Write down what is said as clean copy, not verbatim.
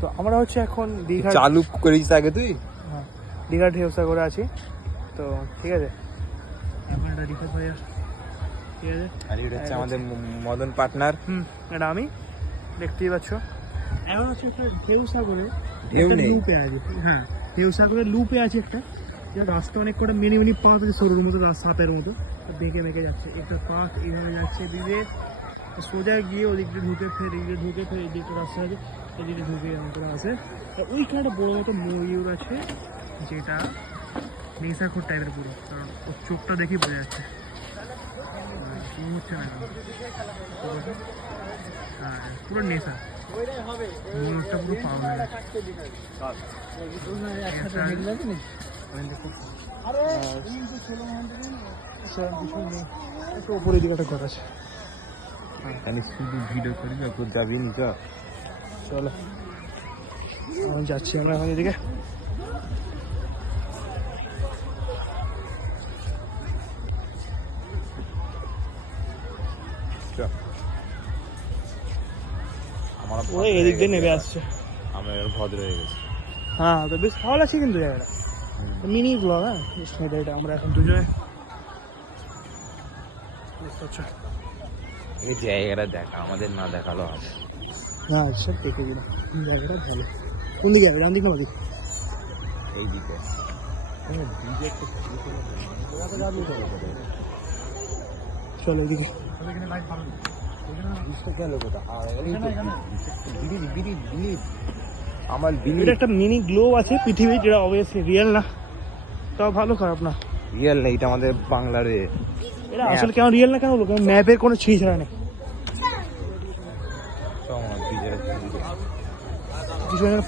তো আমরা হচ্ছে এখন দীঘা চালু করেছিস আগে তুই? হ্যাঁ, দীঘা ঢেউসাগরে আছি। তো ঠিক আছে, এখন এটা রিফাত ভাইয়া, ঠিক আছে, আর এটা হচ্ছে আমাদের মদন পার্টনার। এটা আমি, দেখতেই পাচ্ছ। এখন হচ্ছে একটা ঢেউসাগরে ঢেউ একটা নেই। লুপে আছে। হ্যাঁ, ঢেউসাগরের লুপে আছে একটা, যেটা রাস্তা অনেক কটা মিনি মিনি পাথ আছে, সরুর মতো সাপের মতো, বেঁকে বেঁকে যাচ্ছে। একটা পাথ এইভাবে যাচ্ছে বিবেক সোজা গিয়ে ওদিকটা ঢুকে, ফের এদিকে ঢুকে, ফের এদিকটা রাস্তা আছে, এদিকে ঢুকে এমন করে আসে। আর ওইখানে একটা বড় মতো ময়ূর আছে, যেটা নেশাখোর টাইপের পুরো, কারণ ওর চোখটা দেখি বোঝা যাচ্ছে। মনে হচ্ছে না পুরোটা, আর পুরো নেশা, ময়ূরটা পুরো পাওয়া হয়ে গেছে। একটু উপরের দিকে একটা ঘর আছে। জানিস শুধু ভিডিও করি না, তোর যাবি নি তো? চলো, এখন যাচ্ছি আমরা এখন এদিকে। আমার ওই এদিক দিয়ে নেমে আসছে। আমরা ভদ্র হয়ে গেছি। হ্যাঁ, তো বেশ ভালো লাগছে কিন্তু জায়গাটা, মিনি ব্লগ। হ্যাঁ, এটা আমরা এখন দুজনে বুঝতে পারছো। এই জায়গাটা দেখা আমাদের না দেখালো হবে। না সব দেখে দিলাম, জায়গাটা ভালো। কোন দিকে যাবে, ডান দিক না বাদিক? এইদিকে চলো এদিকে। আমার এটা একটা মিনি গ্লোব আছে পৃথিবী, যেটা অবভিয়াসলি রিয়েল না, তাও ভালো, খারাপ না। রিয়েল নেই, এটা আমাদের বাংলার এটা আসলে কেন রিয়েল না কেন বলবো, কারণ ম্যাপের কোনো ছিঁড়ি ছাড়া নেই। কিছু